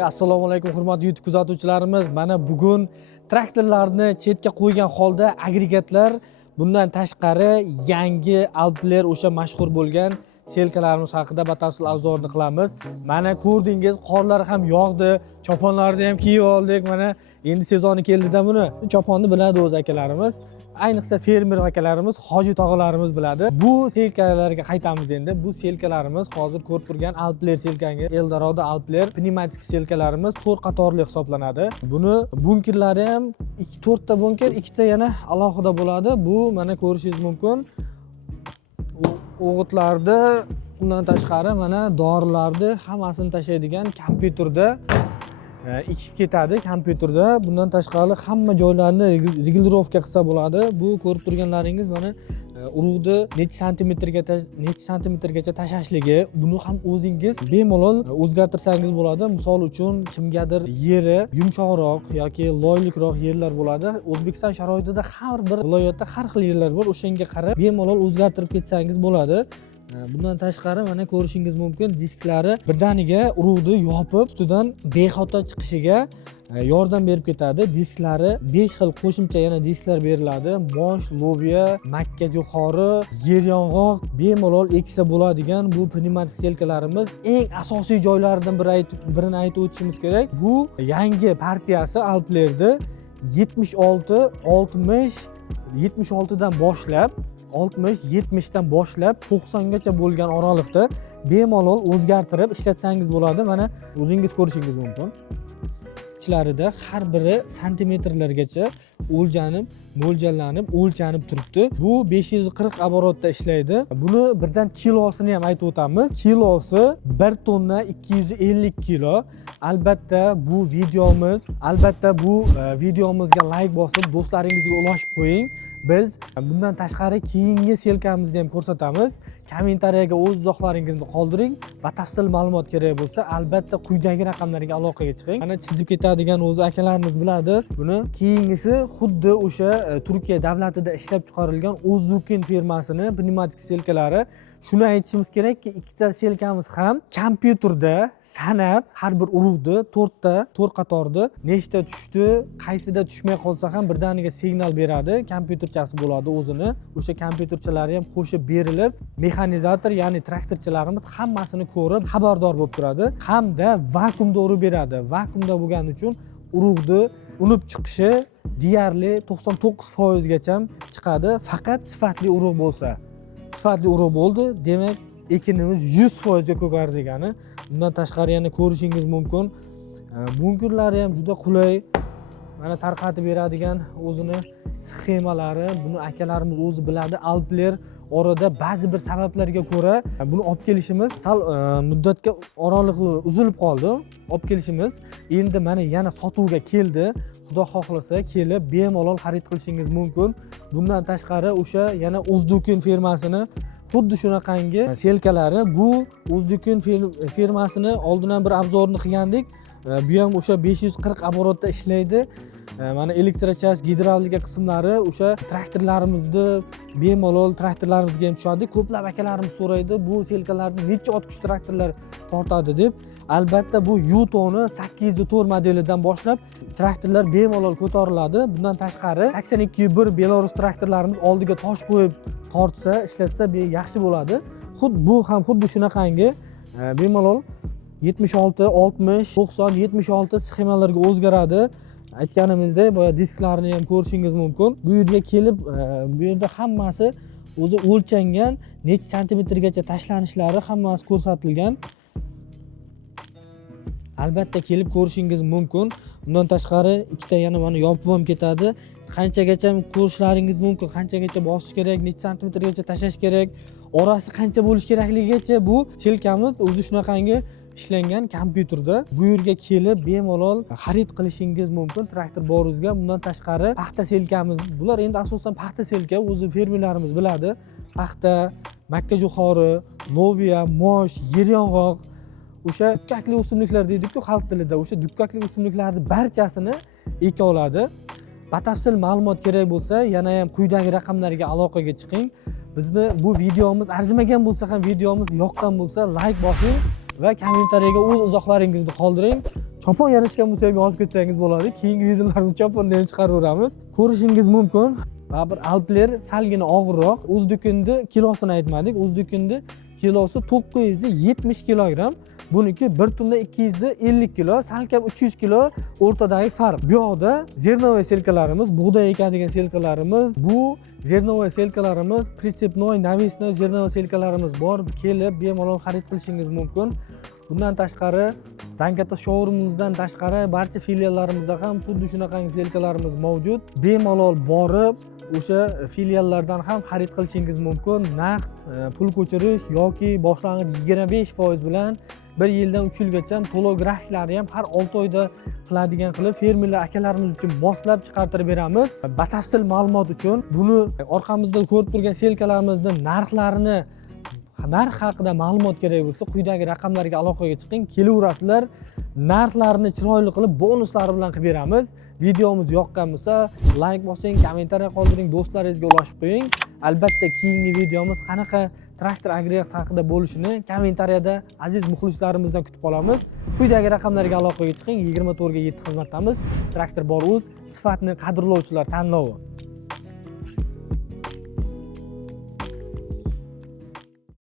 Assalomu alaykum hurmatli YouTube kuzatuvchilarimiz. Mana bugun traktorlarni chetga qo'ygan holda agregatlar, bundan tashqari yangi Alpler o'sha mashhur bo'lgan selkalarimiz haqida batafsil obzorni qilamiz. Mana ko'rdingiz, qorlar ham yog'di, choponlarni ham kiyib oldik. Mana endi sezoni keldida buni choponni biladi o'z akalarimiz. Ayniqsa fermer akalarimiz, hoji tog'alarimiz biladi. Bu selkalarga qaytamiz endi. Bu selkalarimiz hozir ko'rib turgan Alpler selkangi, Eldorado Alpler pnevmatik selkalarimiz 4 qatorli hisoblanadi. Buni bunkerlari ham 4 ta bunker, 2 ta yana alohida bo'ladi. Bu mana ko'rishingiz mumkin. O'g'itlarni, undan tashqari mana dorilarni hammasini tashlaydigan kompyuterda ikki ketadi kompyuterda. Bundan tashqari hamma joylarni regulirovka qilsa bo'ladi. Bu ko'rib turganlaringiz mana urug'ni necha santimetrgacha tashlashligi. Buni ham o'zingiz bemalol o'zgartirsangiz bo'ladi. Misol uchun kimgadir yeri yumshoqroq yoki loylikroq yerlar bo'ladi. O'zbekiston sharoitida har bir viloyatda har xil yerlar bor. O'shanga qarab bemalol o'zgartirib ketsangiz bo'ladi. Bundan tashqari mana ko'rishingiz mumkin, disklari birdaniga urug'ni yopib, ustidan bexato chiqishiga yordam berib ketadi. Disklari 5 xil qo'shimcha yana disklar beriladi. Mosh, loviya, makka jo'xori, yer yong'oq bemalol eksa bo'ladigan bu pnevmatik selkalarimiz eng asosiy joylaridan birini aytib o'tishimiz kerak. Bu yangi partiyasi Alpler'da 76 dan boshlab 60-70 dan boshlab 90 gacha bo'lgan oralikda bemalol o'zgartirib ishlatsangiz bo'ladi. Mana o'zingiz ko'rishingiz mumkin. Ichlarida har biri santimetrlargacha mo'ljallanib, o'lchanib turibdi. Bu 540 оборотda ishlaydi. Buni birdan kilosini ham aytib o'tamiz. Kilosi 1 tonna 250 kilo. Albatta bu videomizga like bosib, do'stlaringizga ulashib qo'ying. Biz bundan tashqari keyingi selkamizni ham ko'rsatamiz. Kommentariyaga o'z izohlaringizni qoldiring. Batafsil ma'lumot kerak bo'lsa, albatta quyidagi raqamlarga aloqaga chiqing. Mana chizib ketadigan o'z akalarimiz biladi. Buni keyingisi xuddi o'sha Turkiya davlatida ishlab chiqarilgan O'zdukin firmasini pnevmatik selkalari. Shuni aytishimiz kerakki, ikkita selkamiz ham kompyuterda sanab har bir urug'ni 4 qatorda nechta tushdi, qaysida tushmay qolsa ham birdaniga signal beradi. Kompyuterchasi bo'ladi o'zini. O'sha kompyuterchalari ham qo'shib berilib, mexanizator, ya'ni traktorchilarimiz hammasini ko'rib, xabardor bo'lib turadi. Hamda vakuumda urib beradi. Vakuumda bo'lgani uchun urug'ni unib chiqishi deyarli 99% gacha chiqadi. Faqat sifatli urug' bo'lsa. Sifatli urug' bo'ldi, demak ekinimiz 100% ga ko'kardi degani. Bundan tashqari yana ko'rishingiz mumkin, bunkerlari ham juda qulay. Mana tarqatib beradigan o'zini sxemalari, buni akalarimiz o'zi biladi. Alpler orada ba'zi bir sabablarga ko'ra buni olib kelishimiz sal muddatga oralig'i uzilib qoldi. Olib kelishimiz endi mana yana sotuvga keldi. Xudo xohlasa kelib bemalol xarid qilishingiz mumkin. Bundan tashqari o'sha yana O'zdukin firmasini xuddi shunaqangi selkalari, bu O'zdukin firmasini oldin ham bir obzorni qilgandik. Bu ham o'sha 540 оборотda ishlaydi. Mana elektrochas, gidravlika qismlari o'sha traktorlarimizni bemalol traktorlarimizga ham tushadi. Ko'plab akalarimiz so'raydi, bu selkalarni necha ot kuch traktorlar tortadi deb. Albatta bu Yutoni 804 modelidan boshlab traktorlar bemalol ko'tariladi. Bundan tashqari 82.1 Belarus traktorlarimiz oldiga tosh qo'yib tortsa, ishlatsa yaxshi bo'ladi. Bu ham xuddi shunaqangi bemalol 76, 60, 90, 76 sxemalarga o'zgaradi. Aytganimizdek, boya disklarni ham ko'rishingiz mumkin. Bu yerga kelib, bu yerda hammasi o'zi o'lchangan, necha santimetrgacha tashlanishlari hammasi ko'rsatilgan. Albatta kelib ko'rishingiz mumkin. Bundan tashqari ikkita yana mana yopib ham ketadi. Qanchagacha ko'rishlaringiz mumkin, qanchagacha bosish kerak, necha santimetrgacha tashlash kerak, orasi qancha bo'lish kerakligigacha bu selkamiz o'zi shunaqangi ishlangan kompyuterda. Bu yerga kelib bemalol xarid qilishingiz mumkin traktor boringizga. Bundan tashqari paxta selkamiz. Bular endi asosan paxta selka, o'zi fermerlarimiz biladi. Paxta, makka jo'xori, loviya, mosh, yer yong'oq, o'sha dukkakli o'simliklar deydik-ku xalq tilida. O'sha dukkakli o'simliklarni barchasini eka oladi. Batafsil ma'lumot kerak bo'lsa, yana ham quyidagi raqamlarga aloqaga chiqing. Bizni bu videomiz arzimagan bo'lsa ham, videomiz yoqqan bo'lsa, like bosing va kommentariyaga o'z izohlaringizni qoldiring. chopon yarashgan bo'lsa ham yozib ketsangiz bo'ladi. Keyingi videolarimiz choponda ham chiqaraveramiz. Ko'rishingiz mumkin. Baribir Alpler salgina og'irroq. O'zbekindi kilosini aytmadik. O'zbekindi kilosi 970 kilogramm. Buniki 1 tonna 250 kilo, salkam 300 kilo o'rtadagi farq. Bu yoqda zernovoy selkalarimiz, bug'doy ekadigan selkalarimiz, bu zernovoy selkalarimiz, prisepnoy, navisnoy zernovoy selkalarimiz bor. Kelib bemalol xarid qilishingiz mumkin. Bundan tashqari Zangiota showroomimizdan tashqari barcha filiallarimizda ham xuddi shunaqangi selkalarimiz mavjud. Bemalol borib o'sha filiallardan ham xarid qilishingiz mumkin. Naqd pul ko'chirish yoki boshlang'ich 25% bilan 1 yildan 3 yilgacha to'lov grafiklari ham har 6 oyda qiladigan qilib fermerlar akalarimiz uchun moslab chiqartirib beramiz. Batafsil ma'lumot uchun buni orqamizda ko'rib turgan selkalarimizning narx haqida ma'lumot kerak bo'lsa, quyidagi raqamlarga aloqaga chiqing, kelaverasizlar. Narxlarni chiroyli qilib bonuslari bilan qilib beramiz. Videomiz yoqqan bo'lsa, like bosing, kommentariya qoldiring, do'stlaringizga ulashib qo'ying. Albatta, keyingi videomiz qanaqa traktor agregat haqida bo'lishini kommentariyada aziz muxlislarimizdan kutib qolamiz. Quyidagi raqamlarga aloqaga chiqing. 24 ga 7 xizmatdamiz. Traktor bor o'z sifatni qadrlovchilar tanlovi.